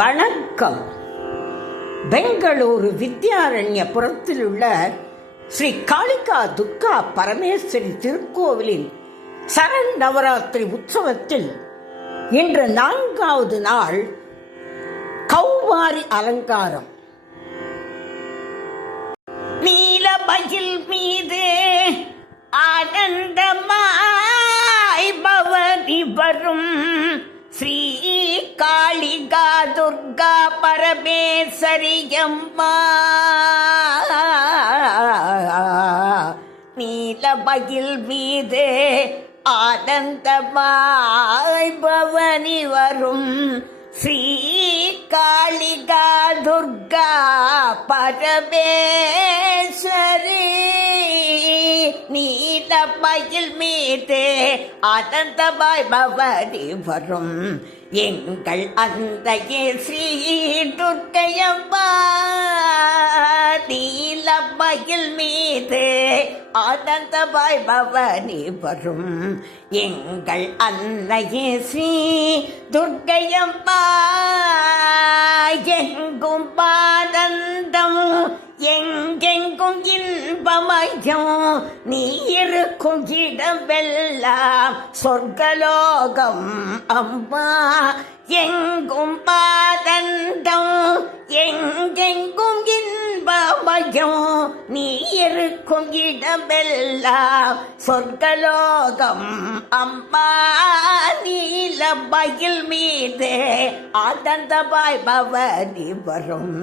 வணக்கம். பெங்களூரு வித்யாரண்யபுரத்தில் உள்ள ஸ்ரீ காளிகா துர்கா பரமேஸ்வரி திருக்கோவிலின் சரண் நவராத்திரி உற்சவத்தில் இன்று 4வது நாள் கௌமாரி அலங்காரம். நீலமயில் மீது ஆனந்தமாய் பவனி வரும் ஸ்ரீ காளிகா துர்கா பரமேஸ்வரி அம்மா. நீலமயில் மீது ஆனந்தமாய் பவனி வரும் ஸ்ரீ காளிகா துர்கா பரமேஸ்வரி. நீலமயில் மீது ஆனந்தமாய் பவனி வரும் எங்கள் அன்னையே ஸ்ரீ துர்க்கையம்மா. நீலமயில் மீது ஆனந்தமாய் பவனி வரும் எங்கள் அன்னையே ஸ்ரீ துர்க்கையம்மா. எங்கும் ஆனந்தம் எங்கெங்கும் இன்பமயம் நீ இருக்கும் இடமெல்லாம் சொர்க்கலோகம் அம்மா. எங்கும் ஆனந்தம் எங்கெங்கும் இன்பமயம் நீ இருக்கும் இடமெல்லாம் சொர்க்கலோகம் அம்மா. நீலமயில் மீது ஆனந்தமாய் பவனி வரும்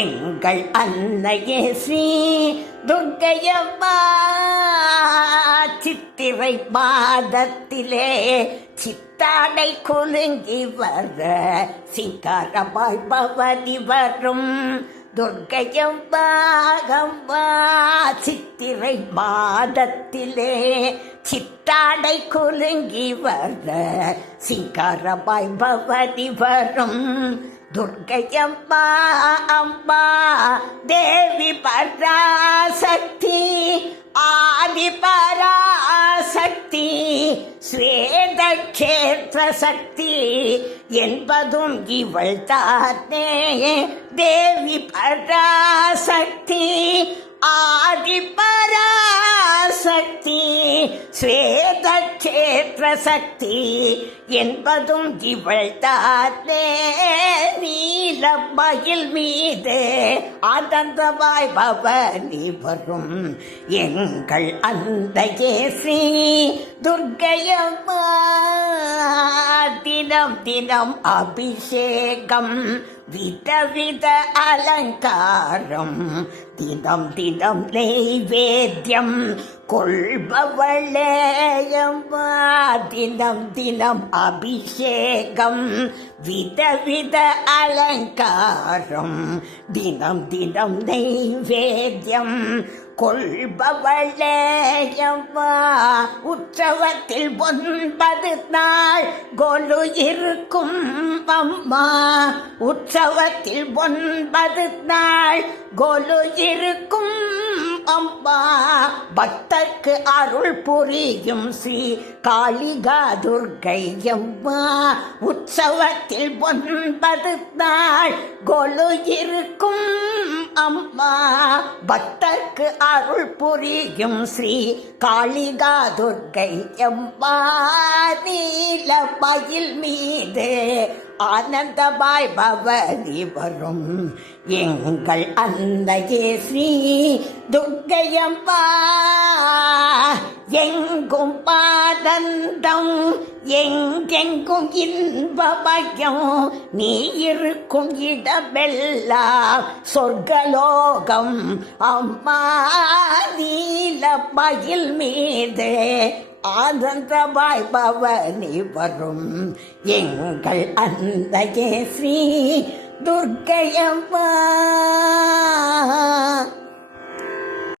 எங்கள் அன்னையே ஸ்ரீ துர்க்கையம்மா. சித்திரை மாதத்திலே சித்தாடை குலுங்கி வர சிங்காரமாய் பவனி வரும் துர்க்கையம்மா அம்மா. சித்திரை மாதத்திலே சித்தாடை குலுங்கி வர சிங்காரமாய் பவனி வரும் துர்க்கையம்மா அம்மா. தேவி பராசக்தி ஆதி பராசக்தி ஸ்வேத கஷேத்திர சக்தி என்பதும் இவள் தானே. தேவி பராசக்தி ஆதி பராசக்தி ஸ்வேத கஷேத்திர சக்தி என்பதும் இவள் தானே. நீலமயில் மீது ஆனந்தமாய் பவனி வரும் எங்கள் அன்னையே ஸ்ரீ துர்க்கையம்மா. தினம் தினம் அபிஷேகம் விதவித அலங்காரம் தினம் தினம் நைவேத்தியம் கொள்பவளே அம்மா. தினம் தினம் அபிஷேகம் விதவித அலங்காரம் தினம் தினம் நைவேத்தியம் கொள்பவளே அம்மா. உற்சவத்தில் 9 நாள் கொலு இருக்கும் அம்மா. உற்சவத்தில் 9 நாள் கொலு இருக்கும் அம்மா. பக்தர்க்கு அருள் புரியும் ஸ்ரீ காளிகா துர்க்கை அம்மா. உற்சவத்தில் 9 நாள் கொலு இருக்கும் அம்மா. பக்தர்க்கு அருள் புரியும் ஸ்ரீ காளிகா துர்க்கை அம்மா. நீலமயில் மீது ஆனந்தமாய் பவனி வரும் எங்கள் அன்னையே ஸ்ரீ துர்க்கையம்மா. எங்கும் ஆனந்தம் எங்கெங்கும் இன்பமயம் நீ இருக்கும் இடமெல்லாம் சொர்க்கலோகம் அம்மா. நீலமயில் மீது ஆனந்தமாய் பவனி வரும் எங்கள் அன்னையே ஸ்ரீ துர்க்கையம்மா.